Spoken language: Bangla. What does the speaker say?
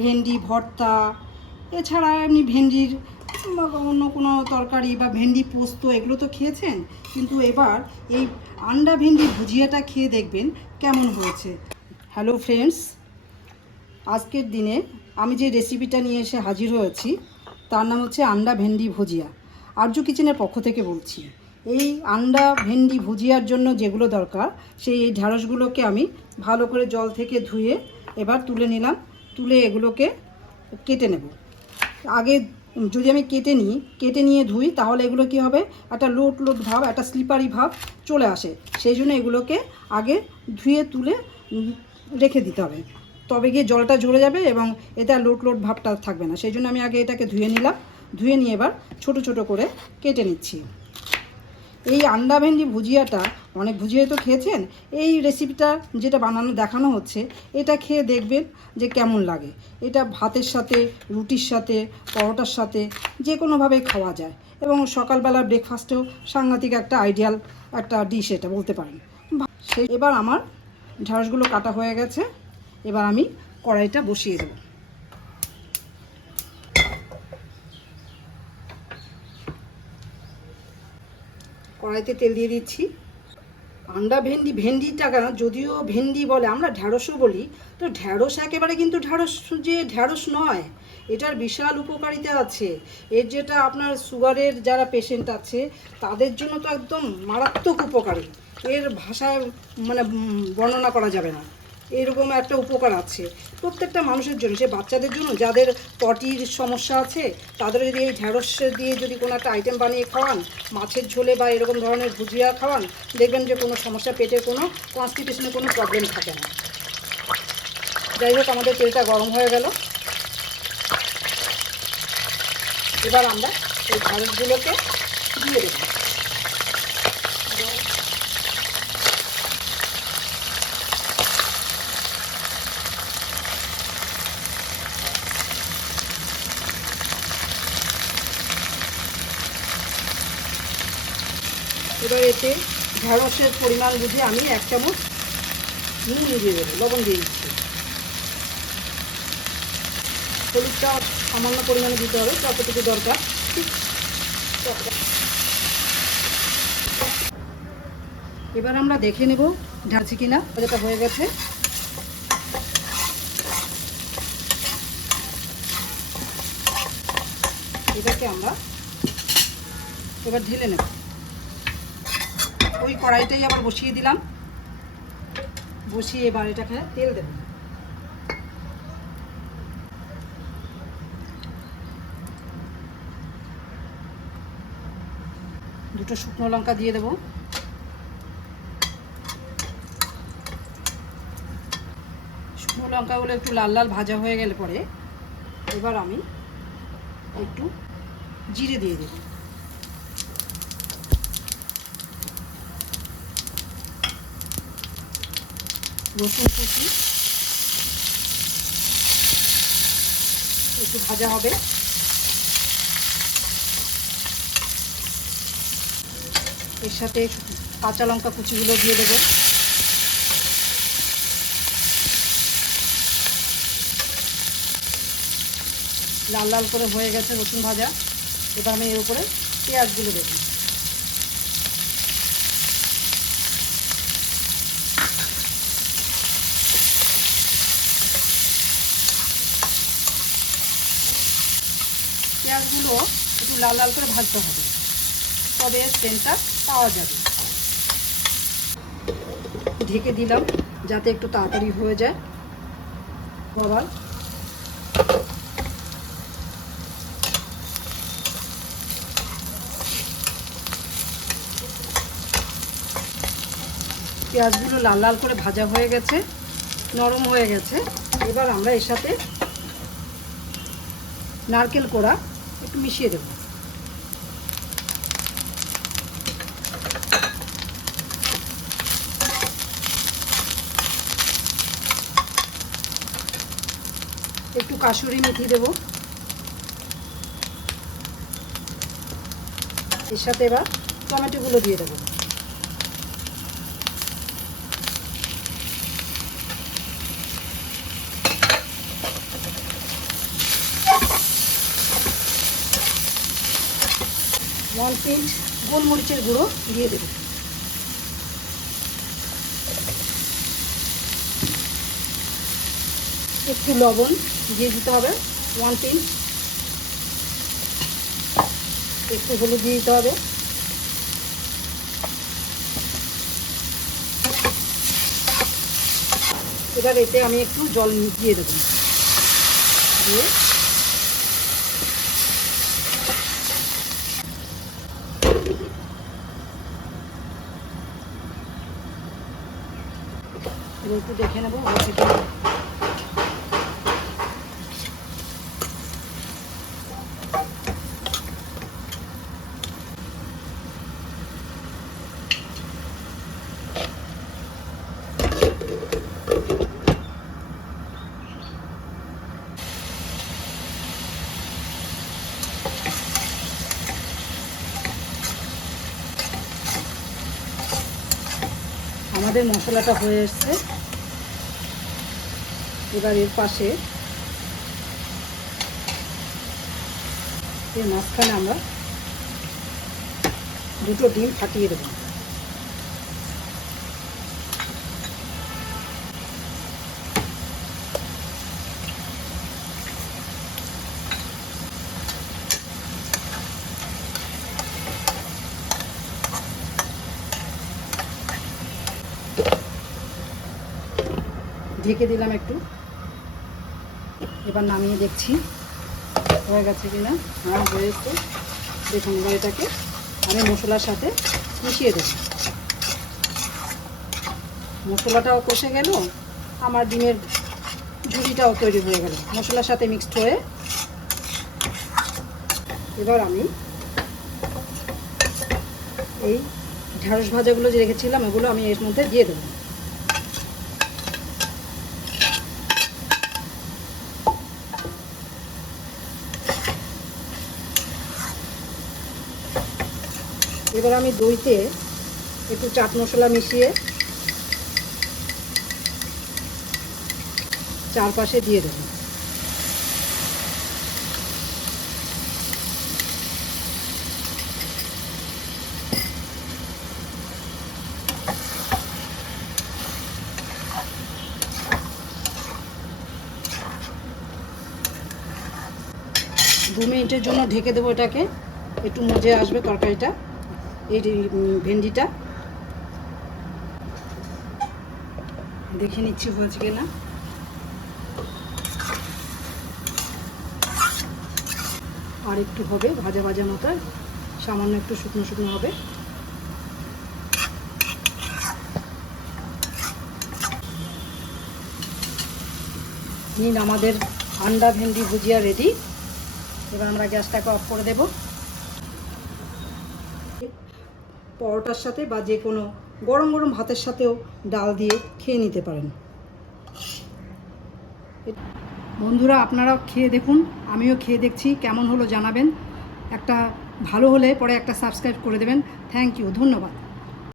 ভেন্ডি, ভর্তা, এছাড়া এমনি ভেন্ডির অন্য কোনো তরকারি বা ভেন্ডি পোস্ত এগুলো তো খেয়েছেন, কিন্তু এবার এই আন্ডা ভেন্ডি ভুজিয়াটা খেয়ে দেখবেন কেমন হয়েছে। হ্যালো ফ্রেন্ডস আজকের দিনে আমি যে রেসিপিটা নিয়ে এসে হাজির হয়েছি, তার নাম হচ্ছে আন্ডা ভেন্ডি ভুজিয়া। আর্য কিচেনের পক্ষ থেকে বলছি, এই আন্ডা ভেন্ডি ভুজিয়ার জন্য যেগুলো দরকার, সেই ঢ্যাঁড়সগুলোকে আমি ভালো করে জল থেকে ধুয়ে এবার তুলে নিলাম। তুলে এগুলোকে কেটে নেব। আগে যদি আমি কেটে নিই, কেটে নিয়ে ধুই, তাহলে এগুলো কি হবে? একটা লোট লোট ভাব, একটা স্লিপারি ভাব চলে আসে। সেই জন্য এগুলোকে আগে ধুয়ে তুলে রেখে দিতে হবে। তবে গিয়ে জলটা ঝরে যাবে এবং এটা লোট লোট ভাবটা থাকবে না। সেই জন্য আমি আগে এটাকে ধুয়ে নিলাম। ধুয়ে নিয়ে এবার ছোট ছোট করে কেটে নিচ্ছি। এই আন্ডা ভেন্ডি ভুজিয়াটা অনেক ভুজিয়া তো খেয়েছেন, এই রেসিপিটা যেটা বানানো, দেখানো হচ্ছে, এটা খেয়ে দেখবেন যে কেমন লাগে। এটা ভাতের সাথে, রুটির সাথে, পরোটার সাথে, যে কোনোভাবে খাওয়া যায়। এবং সকালবেলা ব্রেকফাস্টেও সাংঘাতিক একটা আইডিয়াল একটা ডিশ এটা বলতে পারেন। সেই, এবার আমার ঢ্যাঁড়সগুলো কাটা হয়ে গেছে, এবার আমি কড়াইটা বসিয়ে দেবো। কড়াইতে তেল দিয়ে দিচ্ছি। আন্ডা ভেন্ডি, ভেন্ডিটা যদিও ভেন্ডি বলে, আমরা ঢ্যাঁড়সও বলি, তো ঢ্যাঁড়স একেবারে কিন্তু ঢ্যাঁড়স যে ঢ্যাঁড়স নয়, এটার বিশাল উপকারিতা আছে। এর যেটা আপনার সুগারের যারা পেশেন্ট আছে, তাদের জন্য তো একদম মারাত্মক উপকারী। এর ভাষায় মানে বর্ণনা করা যাবে না। এরকম একটা উপকার আছে। প্রত্যেকটা মানুষের জন্য, সে বাচ্চাদের জন্য, যাদের পটির সমস্যা আছে তাদের যদি এই ঢ্যাঁড়স দিয়ে যদি কোনো একটা আইটেম বানিয়ে খাওয়ান, মাছের ঝোলে বা এরকম ধরনের ভুজিয়া খাওয়ান, দেখবেন যে কোনো সমস্যা, পেটের কোনো কনস্টিটিউশনে কোনো প্রবলেম থাকে না। যাই হোক, আমাদের তেলটা গরম হয়ে গেল। এবার আমরা এই ঢ্যাঁড়সগুলোকে দিয়ে দেবো। এবার এতে ঢ্যাঁড়সের পরিমাণ বুঝে আমি এক চামচ নুন দিয়ে দেবো, লবণ দিয়ে দিচ্ছি। হলুদটা সামান্য পরিমাণে দিতে হবে, যতটুকু দরকার। এবার আমরা দেখে নেব ঢালছি কিনা, যেটা হয়ে গেছে। এটাকে আমরা এবার ঢেলে নেব। ওই কড়াইটাই আবার বসিয়ে দিলাম। বসিয়ে এবার এটাকে তেল দেব। দুটো শুকনো লঙ্কা দিয়ে দেব। শুকনো লঙ্কাগুলো একটু লাল লাল ভাজা হয়ে গেলে পরে এবার আমি একটু জিরে দিয়ে দেবো। রসুন কুচি। একটু ভাজা হবে। এর সাথে কাঁচা লঙ্কা কুচিগুলো দিয়ে দেবো। লাল লাল করে হয়ে গেছে রসুন ভাজা। এবার আমি এর উপরে পেঁয়াজগুলো দেবো। পেঁয়াজগুলো একটু লাল লাল করে ভাজতে হবে। তবে সেন্টটা পাওয়া যাবে। ঢেকে দিলাম যাতে একটু তাড়াতাড়ি হয়ে যায়। আবার পেঁয়াজগুলো লাল লাল করে ভাজা হয়ে গেছে, নরম হয়ে গেছে। এবার আমরা এর সাথে নারকেল কোড়া একটু মিশিয়ে দেব। একটু কাশুরি মেথি দেব। এর সাথে এবার টমেটোগুলো দিয়ে দেবো। পিঞ্চ গোলমরিচের গুঁড়ো দিয়ে দেবো। একটু লবণ দিয়ে দিতে হবে ওয়ান পিঞ্চ একটু হলুদ দিয়ে দিতে হবে। এবার এতে আমি একটু জল দিয়ে দেবো। দিয়ে একটু দেখে নেব আমাদের মশলাটা হয়ে এসছে। এবার এর পাশে এর মাঝখানে আমরা দুটো ডিম ফাটিয়ে দেবো। ঢেকে দিলাম একটু। এবার নামিয়ে দেখছি হয়ে গেছে কিনা। হ্যাঁ হয়েছে। দেখুন, এটাকে আমি মশলার সাথে মিশিয়ে দেব। মশলাটাও কষে গেল, আমার ডিমের ঝুড়িটাও তৈরি হয়ে গেল। মশলার সাথে মিক্সড হয়ে এবার আমি এই ঢ্যাঁড়স ভাজাগুলো যে রেখেছিলাম, ওগুলো আমি এর মধ্যে দিয়ে দেবো। এবার আমি দইতে একটু চাট মশলা মিশিয়ে চারপাশে দিয়ে দেবো। দু মিনিটের জন্য ঢেকে দেবো এটাকে। একটু মজে আসবে তরকারিটা। এই ভেন্ডিটা। দেখে নিচ্ছি হয়েছে কিনা আর একটু হবে, ভাজা ভাজা মতো, সামান্য একটু শুকনো শুকনো হবে। নিন আমাদের আন্ডা ভেন্ডি ভুজিয়া রেডি। এবার আমরা গ্যাসটাকে অফ করে দেবো। পরোটার সাথে বা যে কোনো গরম গরম ভাতের সাথেও ডাল দিয়ে খেয়ে নিতে পারেন। বন্ধুরা, আপনারাও খেয়ে দেখুন। আমিও খেয়ে দেখছি। কেমন হলো জানাবেন। একটা ভালো হলে পরে একটা সাবস্ক্রাইব করে দেবেন। Thank you. ধন্যবাদ।